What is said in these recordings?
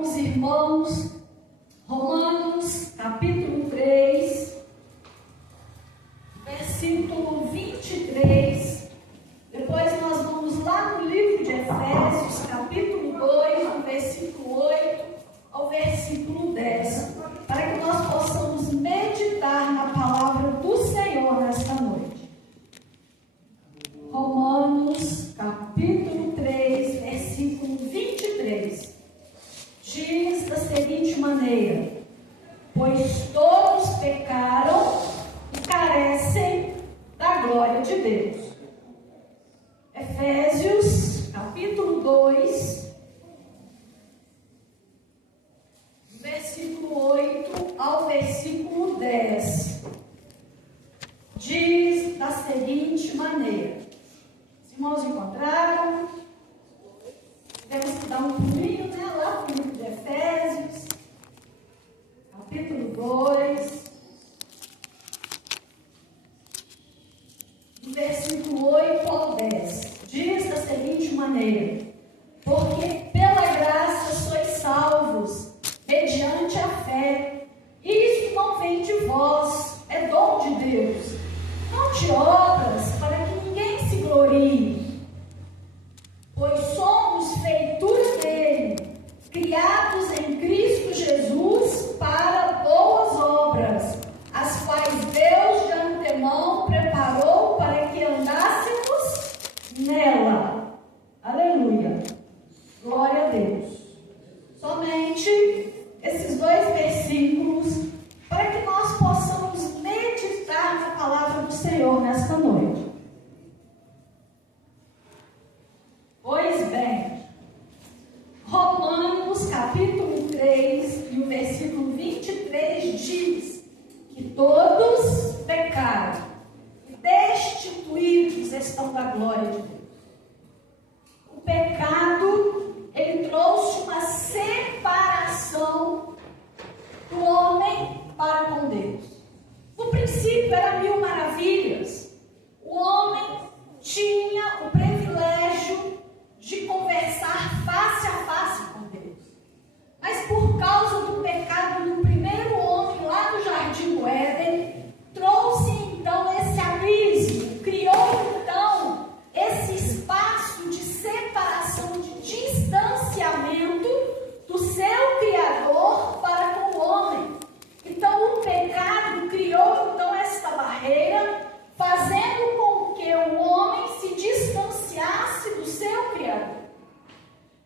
Os irmãos, Romanos, capítulo 3, versículo 23. Depois nós vamos lá no livro de Efésios, capítulo 2, do versículo 8 ao versículo 10, para que nós possamos meditar na palavra do Senhor nesta noite. Romanos, capítulo 3, versículo 23. Diz da seguinte maneira: pois todos pecaram e carecem da glória de Deus. Efésios, capítulo 2, versículo 8 ao versículo 10. Diz da seguinte maneira: os irmãos encontraram? Temos que dar um pulinho, lá no livro de Efésios, capítulo 2, do versículo 8 ao 10. Diz da seguinte maneira: porque pela graça sois salvos, mediante a fé, e isso não vem de vós, é dom de Deus, não de obras, para que ninguém se glorie. Pois somos feitura dele, criados em Cristo Jesus para boas obras, as quais Deus de antemão preparou para que andássemos nela. Aleluia. Glória a Deus. Somente esses dois versículos para que nós possamos meditar na palavra do Senhor nesta noite. Pois bem, Romanos capítulo 3 e o versículo 23 diz que todos pecaram e destituídos estão da glória de Deus. O pecado, ele trouxe uma separação do homem para com Deus. No princípio era mil maravilhas. O homem tinha o privilégio de conversar face a face com Deus. Mas por causa do pecado do primeiro homem lá no Jardim do Éden, trouxe então esse abismo, criou então esse espaço de separação, de distanciamento do seu Criador para com o homem. Então o pecado criou então esta barreira, fazendo com que o homem se distanciasse do seu Criador.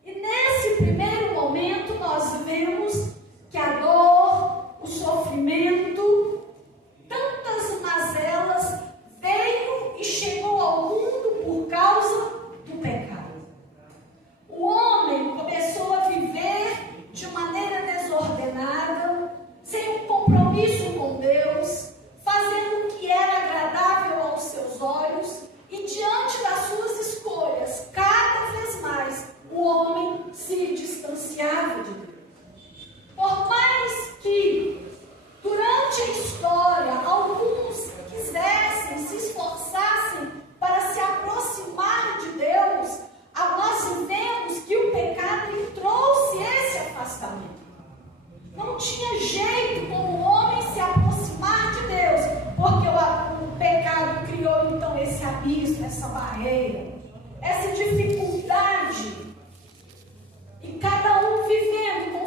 E nesse primeiro momento nós vemos que a dor, o sofrimento, tantas mazelas veio e chegou ao mundo por causa do pecado. O homem começou a viver de maneira desordenada, sem um compromisso com Deus, fazendo o que era agradável aos seus olhos, e diante das suas escolhas, cada vez mais o homem se distanciava de Deus. Por mais que durante a história alguns quisessem, se esforçassem para se aproximar de Deus, nós vemos que o pecado ele trouxe esse afastamento. Não tinha jeito como o homem se aproximar de Deus, porque o pecado criou então esse abismo, essa barreira, essa dificuldade. E cada um vivendo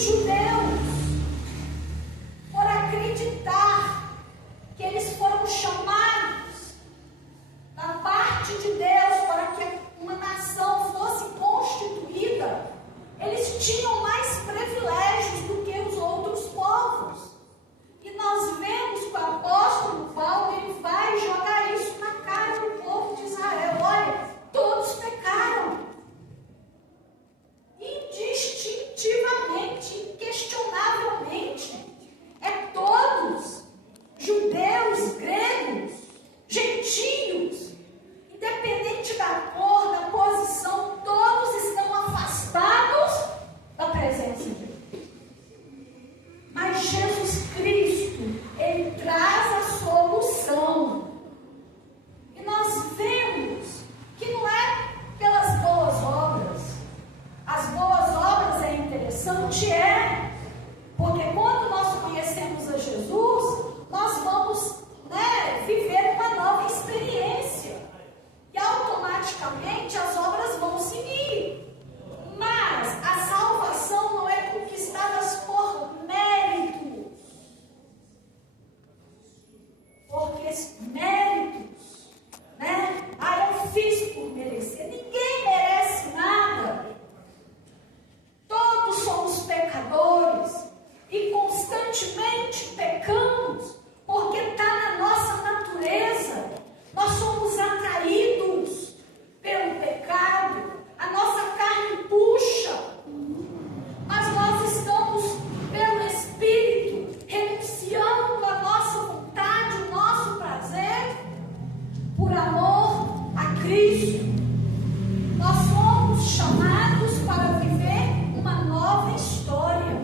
os judeus, por acreditar que eles foram chamados da parte de Deus para que uma nação fosse constituída, eles tinham mais privilégios do que os outros povos. E nós vemos que o apóstolo Paulo, ele vai jogar isso na cara do povo de Israel. Olha, todos pecaram. Indistintivamente, inquestionavelmente. É todos, judeus, gregos, gentios, independente da cor, da posição, todos estão afastados da presença de Deus. Mas Jesus Cristo, ele traz a solução. E nós vemos que não é pelas boas obras. As boas obras é interessante, porque quando nós conhecemos a Jesus, nós vamos viver uma nova experiência. E automaticamente as obras vão seguir. Mas a salvação não é conquistada por méritos. Porque méritos, eu fiz por merecer. Ninguém merece nada. Todos somos pecadores e constantemente pecamos, porque está na nossa natureza. Nós somos atraídos pelo pecado, a nossa carne puxa, mas nós estamos pelo Espírito renunciando a nossa vontade, o nosso prazer, por amor a Cristo. Nós somos chamados para viver uma nova história,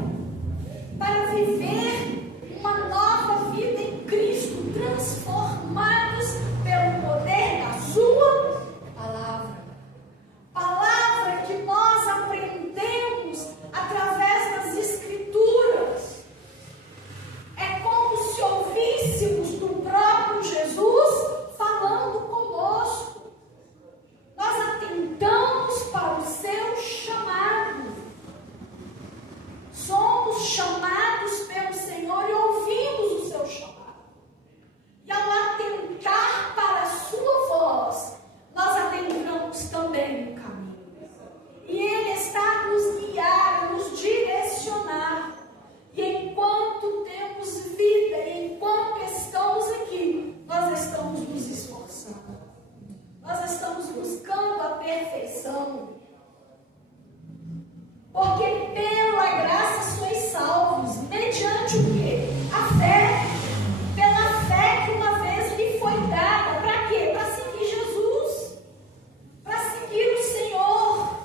para viver uma nova vida em Cristo, transformados pelo poder da sua palavra. Palavra que nós aprendemos através das Escrituras. É como se ouvíssemos do próprio Jesus falando conosco. Nós atentamos para o seu chamado. Somos chamados pelo Senhor e ouvimos o seu chamado. E ao atentar para a sua voz, nós adentramos também no caminho. E Ele está a nos guiar, a nos direcionar. E enquanto temos vida, e enquanto estamos aqui, nós estamos nos esforçando. Nós estamos buscando a perfeição. Porque pela graça sois salvos, mediante o quê? A fé. Pela fé que uma vez lhe foi dada. Para quê? Para seguir Jesus. Para seguir o Senhor.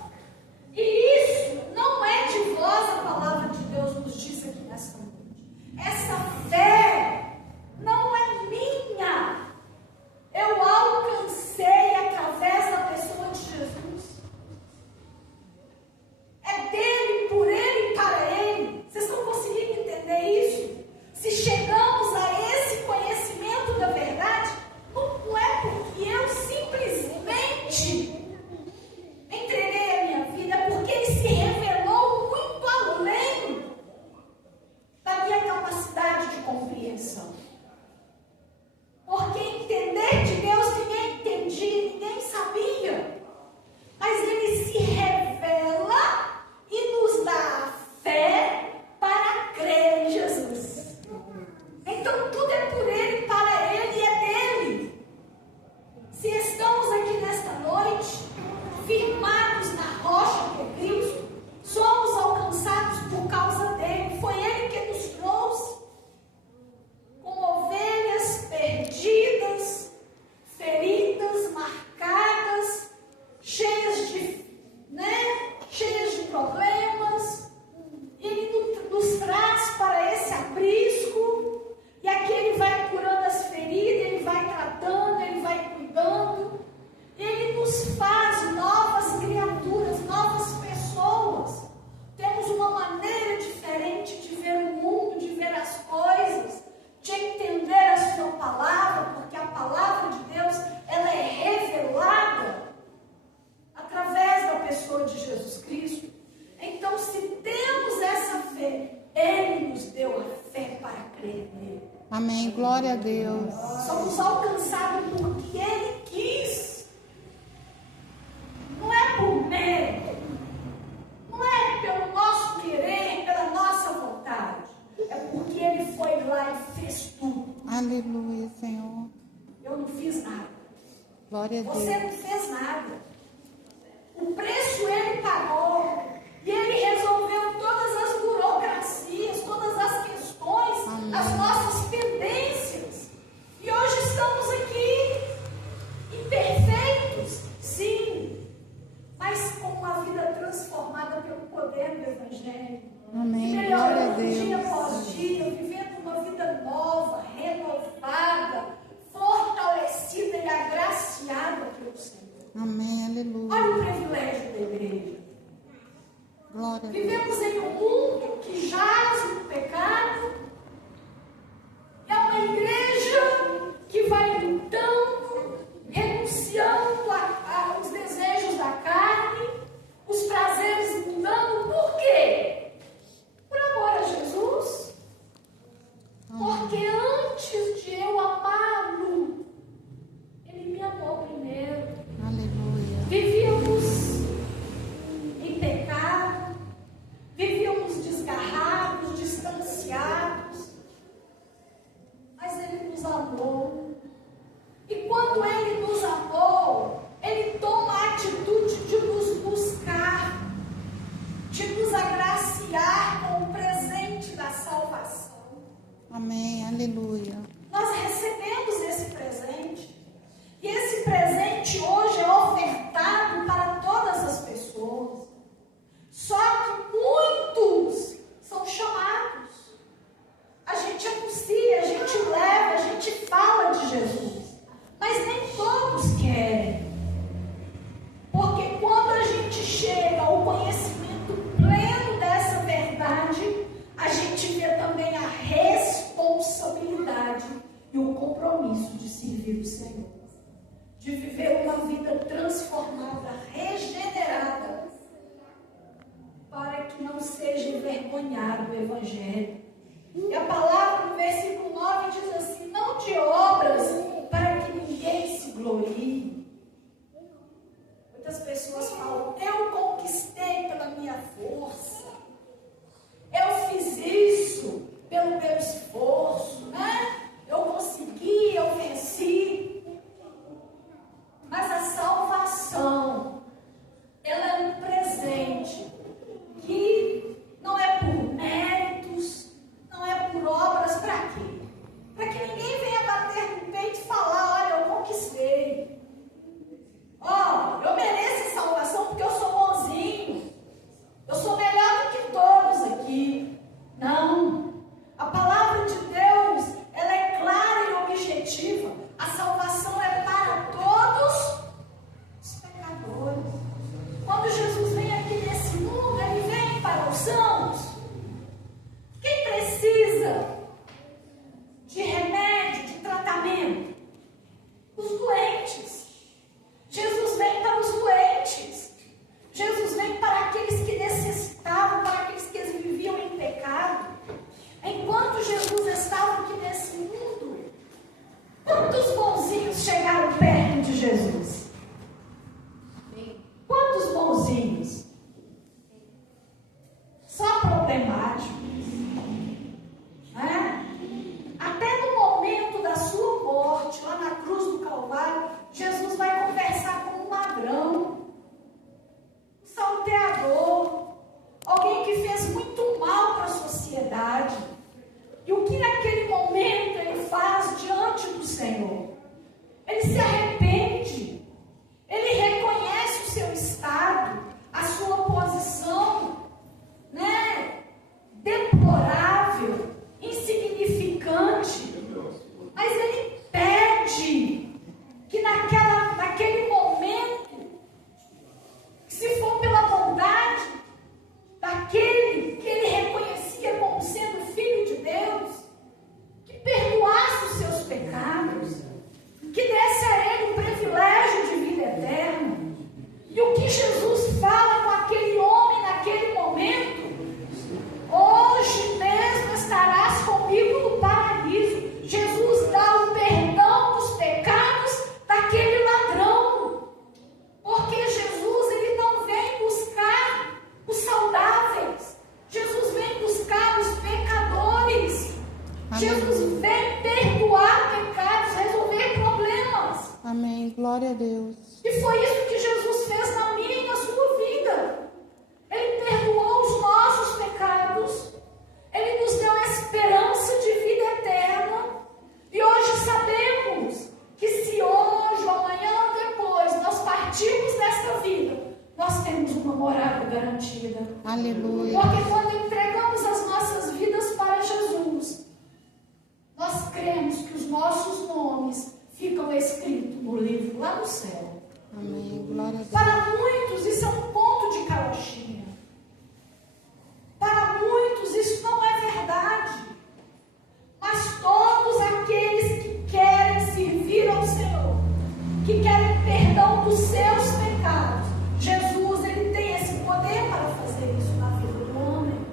E isso não é de vós, a palavra de Deus nos diz aqui nesta noite. Essa fé não é minha. Eu alcancei através da pessoa de Jesus. É dele Amém. Glória a Deus. Somos alcançados porque Ele quis. Não é por mérito. Não é pelo nosso querer, pela nossa vontade. É porque Ele foi lá e fez tudo. Aleluia, Senhor. Eu não fiz nada. Glória a Você Deus. não fez nada. O preço Ele pagou. E Ele resolveu todas as burocracias, todas as questões, Amém. as nossas pendências. E hoje estamos aqui, imperfeitos, sim, mas com uma vida transformada pelo poder do Evangelho. Amém. E Glória a melhorando dia Deus. após dia, vivendo uma vida nova, renovada, fortalecida e agraciada pelo Senhor. Amém. Aleluia. Olha o privilégio da igreja. Glória a Deus. Vivemos em um mundo que jaz no pecado. É uma igreja que vai lutando, renunciando aos desejos da carne, os prazeres mudando. Por quê? Por amor a Jesus. Porque antes de eu amá-lo, Ele me amou primeiro. Aleluia. Vivíamos em pecado, vivíamos desgarrados, distanciados, mas Ele nos amou. E quando Ele nos amou, Ele toma a atitude de nos buscar, de nos agraciar com o presente da salvação. Amém. Aleluia. Nós recebemos esse presente. E esse presente hoje é ofertado para todas as pessoas. Só que muitos são chamados. A gente anuncia, a gente leva, a gente fala de Jesus. Mas nem todos querem. Porque quando a gente chega ao conhecimento pleno dessa verdade, a gente vê também a responsabilidade e o compromisso de servir o Senhor. De viver uma vida transformada, regenerada, para que não seja envergonhado o Evangelho. E a palavra no versículo 9 diz assim: não de obras para que ninguém se glorie. Muitas pessoas falam: eu conquistei pela minha força, eu fiz isso pelo meu esforço, né? Eu consegui, eu venci. Mas a salvação, ela é um presente que não é por méritos, não é por obras. Para quê? Para que ninguém venha bater no peito e falar: olha, eu conquistei. Ó, eu mereço a salvação porque eu sou bonzinho. Eu sou melhor do que todos aqui. Não. A palavra de Deus, ela é clara e objetiva. A salvação é para todos os pecadores. Quando Jesus vem aqui nesse mundo, Ele vem para os sãos. Quem precisa de remédio, de tratamento? Os doentes. Jesus vem para os doentes. Jesus vem para aqueles que necessitavam, para aqueles que viviam em pecado. Enquanto Jesus estava aqui nesse mundo, quantos bonzinhos chegaram perto de Jesus? Quantos bonzinhos? Só problemáticos. Né? Até no momento da sua morte, lá na cruz do Calvário, Jesus vai conversar com um ladrão, um salteador, alguém que fez muito mal para a sociedade. E o que naquele momento ele faz diante do Senhor? Ele se arrepende, ele reconhece o seu estado, a sua posição, né, deplorável, insignificante, mas ele pede que naquele momento, se for pela bondade daquele que ele reconhecia como sendo filho de Deus, que perdoasse os seus pecados, que desse a ele o privilégio de vida eterna. E o que Jesus fala com aquele homem naquele momento? Hoje uma morada garantida. Aleluia. Porque quando entregamos as nossas vidas para Jesus, nós cremos que os nossos nomes ficam escritos no livro lá no céu. Amém. Glória a Deus. Para muitos isso é um conto de carochinha. Para muitos isso não é verdade. Mas todos aqueles que querem servir ao Senhor, que querem perdão dos seus pecados, Jesus, ele tem esse poder para fazer isso na vida do homem.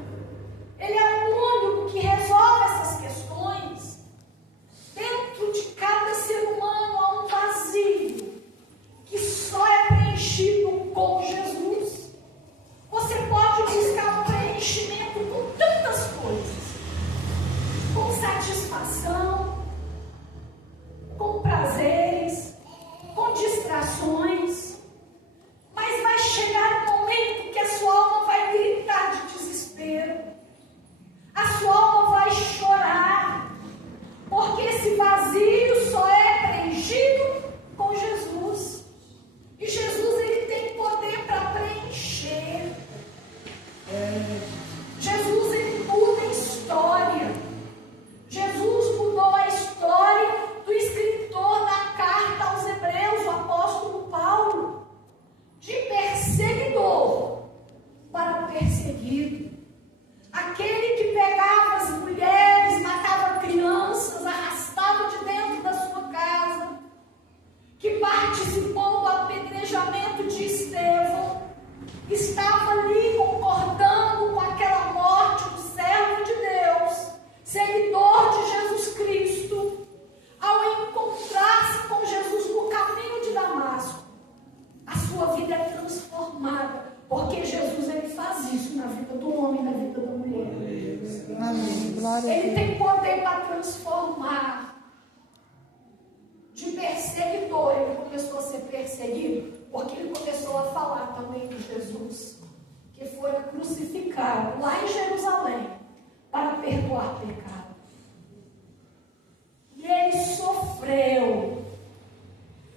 Ele é o único que resolve essas questões. Dentro de cada ser humano há um vazio que só é preenchido com Jesus. Você pode buscar um preenchimento com tantas coisas, com satisfação, com prazeres, com distrações, mas vai chegar um momento que a sua alma vai gritar de desespero, a sua alma vai chorar, porque esse vazio só é preenchido com Jesus. E Jesus, ele tem poder para preencher. Jesus, ele muda a história. Jesus mudou a história do escritor da carta aos Hebreus, o apóstolo Paulo, de perseguidor para perseguido. Aquele que pegava as mulheres, matava crianças, arrastava de dentro da sua casa, que participou do apedrejamento de Estevão, estava ali concordando com aquela morte do servo de Deus, seguidor de Jesus Cristo. Ao encontrar-se com Jesus no caminho de Damasco, a sua vida é transformada, porque Jesus, ele faz isso na vida do homem, na vida da mulher. Amém. Glória a Ele Deus. tem poder para transformar. De perseguidor, ele começou a ser perseguido, porque ele começou a falar também de Jesus, que foi crucificado lá em Jerusalém para perdoar pecado. E ele sofreu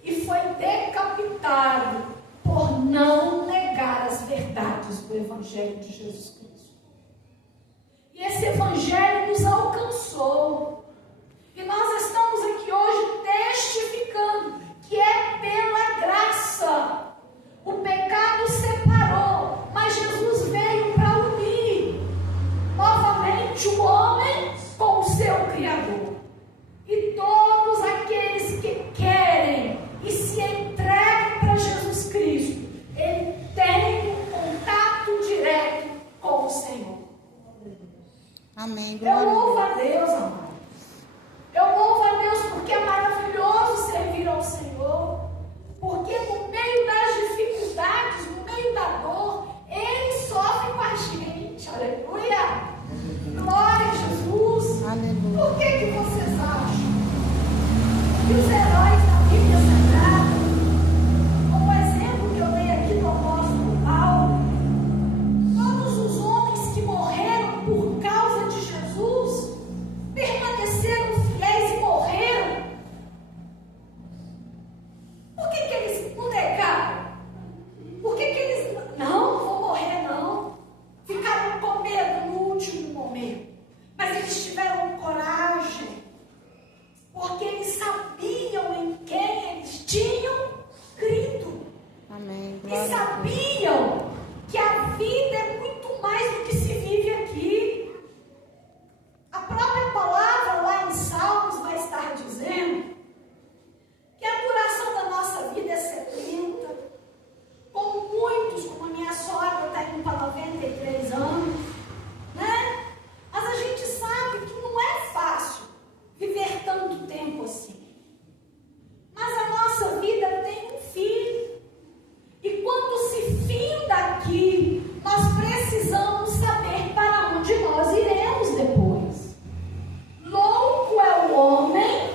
e foi decapitado por não negar as verdades do Evangelho de Jesus Cristo. E esse Evangelho nos alcançou. E nós estamos aqui hoje testificando que é pela graça. O pecado separou, mas Jesus veio para unir novamente o homem com o seu Criador. E todos aqueles que querem e se entregam para Jesus Cristo, ele tem um contato direto com o Senhor. Amém. Eu Glória louvo a a Deus, amado. Eu louvo a Deus porque é maravilhoso servir ao Senhor. Porque no meio das dificuldades, no meio da dor, Ele sofre com a gente. Aleluia! Glória a Jesus! Aleluia. Por que vocês acham que os heróis da Bíblia Sagrada, como o exemplo que eu dei aqui do apóstolo Paulo, todos os homens que morreram por causa de Jesus, permaneceram fiéis e morreram? Por que eles não negaram? Por que eles não vou morrer não? Ficaram com medo no último momento. Mas eles tiveram coragem, porque eles sabiam em quem eles tinham crido. Amém. E Glória a Deus. sabiam que a vida é muito mais do que se vive aqui. A própria palavra lá em Salmos vai estar dizendo que a duração da nossa vida é 70. Como muitos, como a minha sogra está indo para 93 anos, né? Mas a gente sabe que não é fácil viver tanto tempo assim. Mas a nossa vida tem um fim. E quando se finda aqui, nós precisamos saber para onde nós iremos depois. Louco é o homem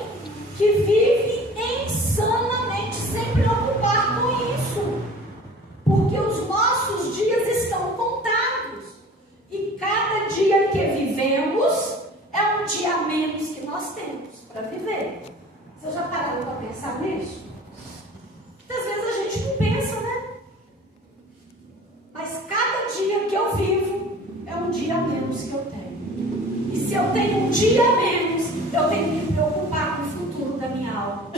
que vive insanamente sem preocupar com isso. Porque os nossos dias estão contados. E cada dia que vivemos é um dia a menos que nós temos para viver. Vocês já pararam para pensar nisso? Muitas vezes a gente não pensa, né? dia que eu vivo é um dia a menos que eu tenho. E se eu tenho um dia a menos, eu tenho que me preocupar com o futuro da minha alma.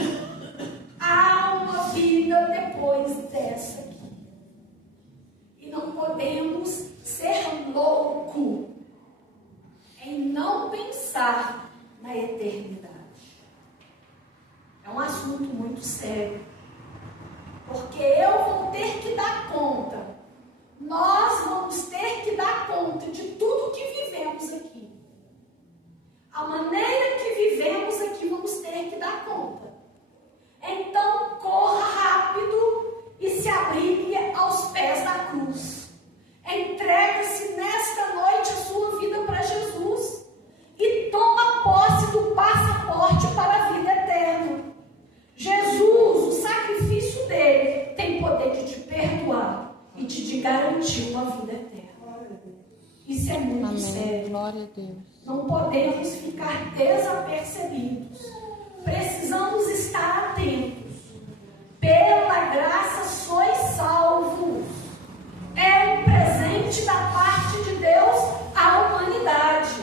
Há uma vida depois dessa aqui. E não podemos ser loucos em não pensar na eternidade. É um assunto muito sério. Porque eu vou ter que dar conta. Nós vamos ter que dar conta de tudo que vivemos aqui. A maneira que vivemos aqui, vamos ter que dar conta. Então, corra rápido e se abrigue aos pés da cruz. Entrega-se nesta noite a sua vida para Jesus e toma posse do passaporte para a vida eterna. Jesus, o sacrifício dele, tem poder de te perdoar e de garantir uma vida eterna. Isso é muito sério. Glória a Deus. Não podemos ficar desapercebidos. Precisamos estar atentos. Pela graça sois salvos. É um presente da parte de Deus à humanidade.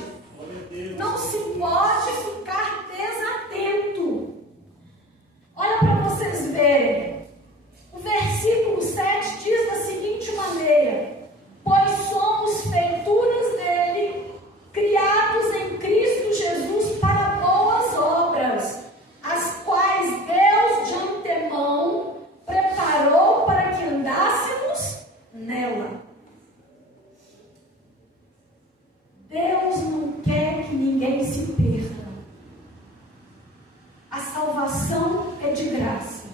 Não se pode ficar desatento. Olha para vocês verem. O versículo 7 diz da seguinte maneira: pois somos feituras dele, criados em Cristo Jesus para boas obras, as quais Deus de antemão preparou para que andássemos nela. Deus não quer que ninguém se perca. A salvação é de graça.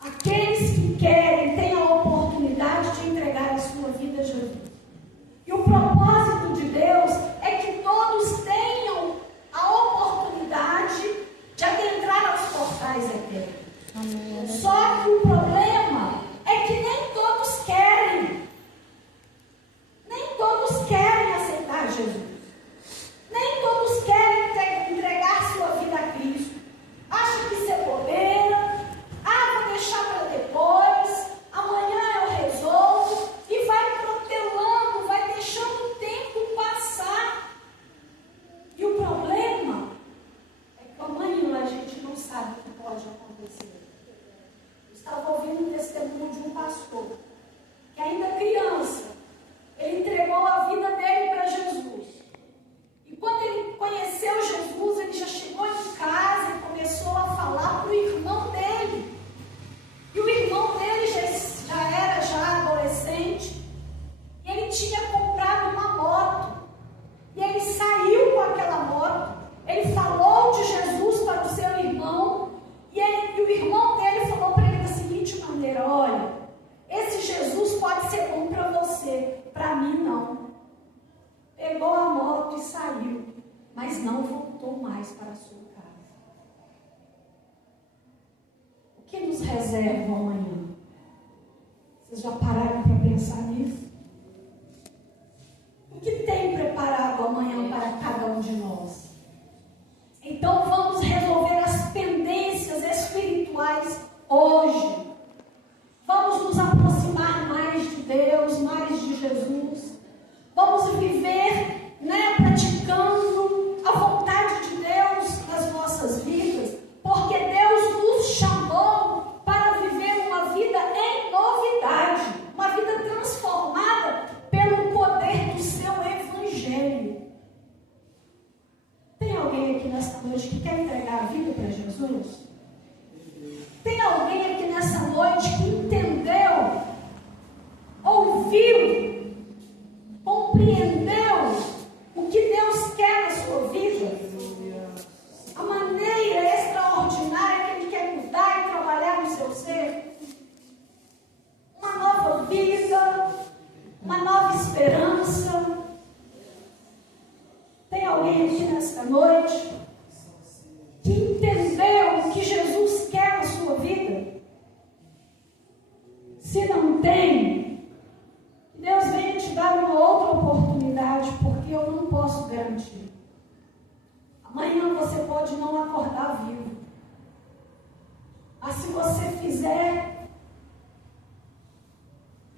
Aqueles que querem têm a oportunidade de entregar a sua vida a Jesus. E o propósito de Deus é que todos tenham a oportunidade de adentrar aos portais eternos. Amém. Só que o problema é que nem todos querem. Nem todos querem aceitar Jesus. Nem todos querem entregar sua vida a Cristo. Acha que isso é bobeira. Vou deixar para depois. Amanhã eu resolvo. E vai protelando, vai deixando o tempo passar. E o problema é que amanhã a gente não sabe o que pode acontecer. Eu estava ouvindo um testemunho de um pastor que ainda criança, ele entregou a vida dele para Jesus. E quando ele conheceu Jesus, ele já chegou em casa e começou a falar para o irmão dele. E o irmão dele já era adolescente. E ele tinha comprado uma moto. E ele saiu com aquela moto. Ele falou de Jesus para o seu irmão. E o irmão dele falou para ele da seguinte maneira: olha, esse Jesus pode ser bom para você, para mim não. Pegou a moto e saiu, mas não voltou mais para a sua casa. O que nos reserva amanhã? Vocês já pararam para pensar nisso? O que tem preparado amanhã para cada um de nós? Então vamos resolver as pendências espirituais hoje. Vamos nos aproximar mais de Deus, mais de Jesus. Vamos viver, praticando a vontade de Deus nas nossas vidas, porque Deus nos chamou para viver uma vida em novidade, uma vida transformada pelo poder do seu Evangelho. Tem alguém aqui nesta noite que quer entregar a vida para Jesus? Tem alguém aqui nessa noite que entendeu, ouviu, compreendeu o que Deus quer na sua vida? A maneira extraordinária que Ele quer mudar e trabalhar no seu ser? Uma nova vida, uma nova esperança. Tem alguém aqui nesta noite que entendeu o que Jesus quer na sua vida? Se não tem, Deus venha te dar uma outra oportunidade, porque eu não posso garantir. Amanhã você pode não acordar vivo. Mas se você fizer,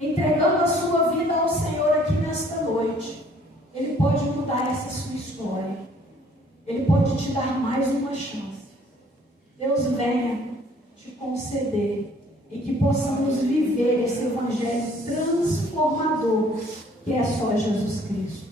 entregando entregando a sua vida ao Senhor aqui nesta noite, Ele pode mudar essa sua história. Ele pode te dar mais uma chance. Deus venha te conceder e que possamos viver esse evangelho transformador que é só Jesus Cristo.